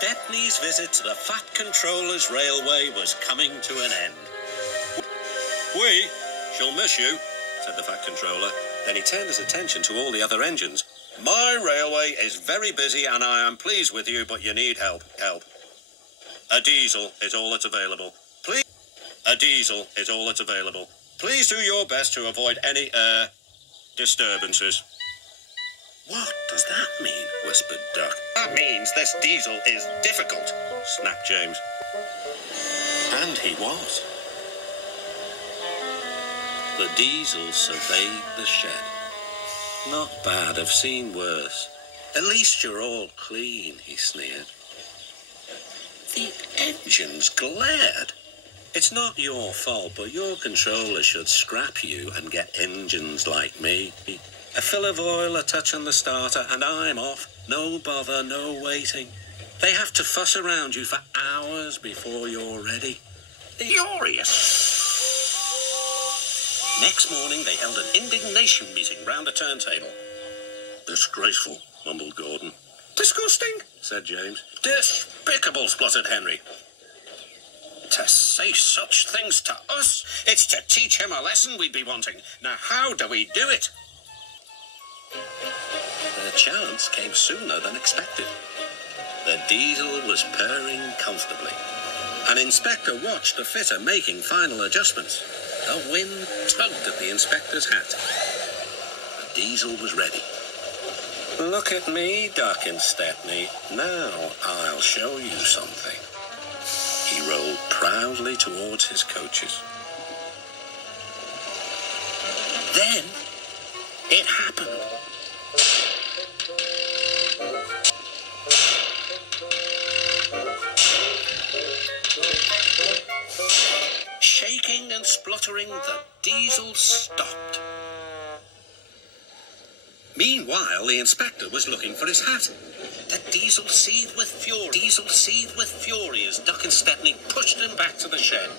Stepney's visit to the Fat Controller's Railway was coming to an end. "We shall miss you," said the Fat Controller. Then he turned his attention to all the other engines. "My railway is very busy and I am pleased with you, but you need help. A diesel is all that's available. Please do your best to avoid any disturbances." "What does that mean?" whispered Duck. "That means this diesel is difficult," snapped James. And he was. The diesel surveyed the shed. "Not bad, I've seen worse. At least you're all clean," he sneered. The engines glared. "It's not your fault, but your controller should scrap you and get engines like me. A fill of oil, a touch on the starter, and I'm off. No bother, no waiting. They have to fuss around you for hours before you're ready. Furious." Next morning, they held an indignation meeting round the turntable. "Disgraceful," mumbled Gordon. "Disgusting," said James. "Despicable," spluttered Henry. "To say such things to us? It's to teach him a lesson we'd be wanting. Now, how do we do it?" The chance came sooner than expected. The diesel was purring comfortably. An inspector watched the fitter making final adjustments. The wind tugged at the inspector's hat. The diesel was ready. "Look at me, Duck and Stepney. Now I'll show you something." He rolled proudly towards his coaches. Then it happened. Shaking and spluttering, the diesel stopped. Meanwhile, the inspector was looking for his hat. The diesel seethed with fury as Duck and Stepney pushed him back to the shed.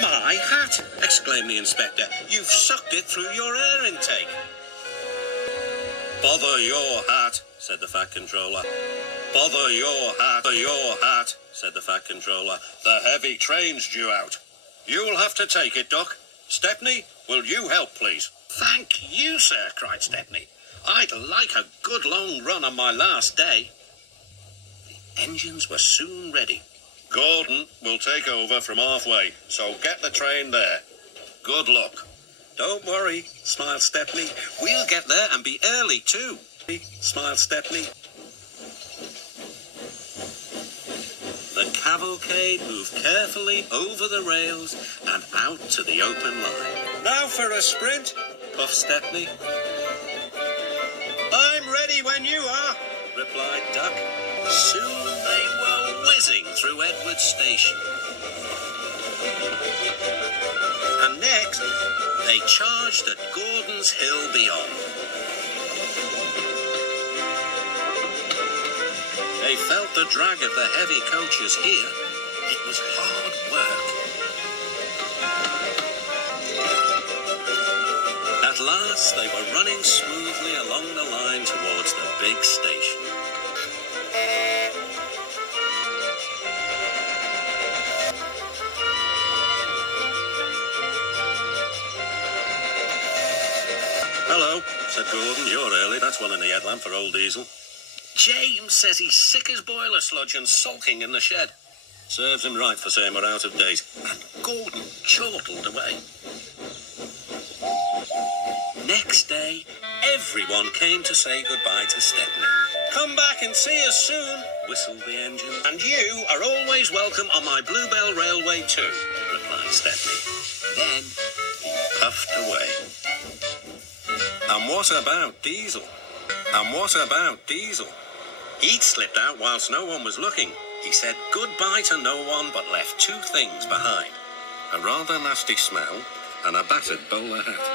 "My hat!" exclaimed the inspector. "You've sucked it through your air intake." "Bother your hat," said the Fat Controller. "Bother your hat, said the Fat Controller. "The heavy train's due out. You'll have to take it, Duck. Stepney, will you help, please?" "Thank you, sir," cried Stepney. "I'd like a good long run on my last day." The engines were soon ready. "Gordon will take over from halfway, so get the train there. Good luck." "Don't worry," smiled Stepney. "We'll get there and be early, too," smiled Stepney. The cavalcade moved carefully over the rails and out to the open line. "Now for a sprint," puffed Stepney. "I'm ready when you are," replied Duck. Soon they were whizzing through Edward Station. And next, they charged at Gordon's Hill beyond. They felt the drag of the heavy coaches here. It was hard work. At last, they were running smoothly along the line towards the big station. "Hello," said Gordon. "You're early. That's one in the headlamp for old Diesel." "James says he's sick as boiler sludge and sulking in the shed." "Serves him right for saying we're out of date." And Gordon chortled away. Next day, everyone came to say goodbye to Stepney. "Come back and see us soon," whistled the engine. "And you are always welcome on my Bluebell Railway too," replied Stepney. Then he puffed away. And what about Diesel? He'd slipped out whilst no one was looking. He said goodbye to no one but left two things behind: a rather nasty smell and a battered bowler hat.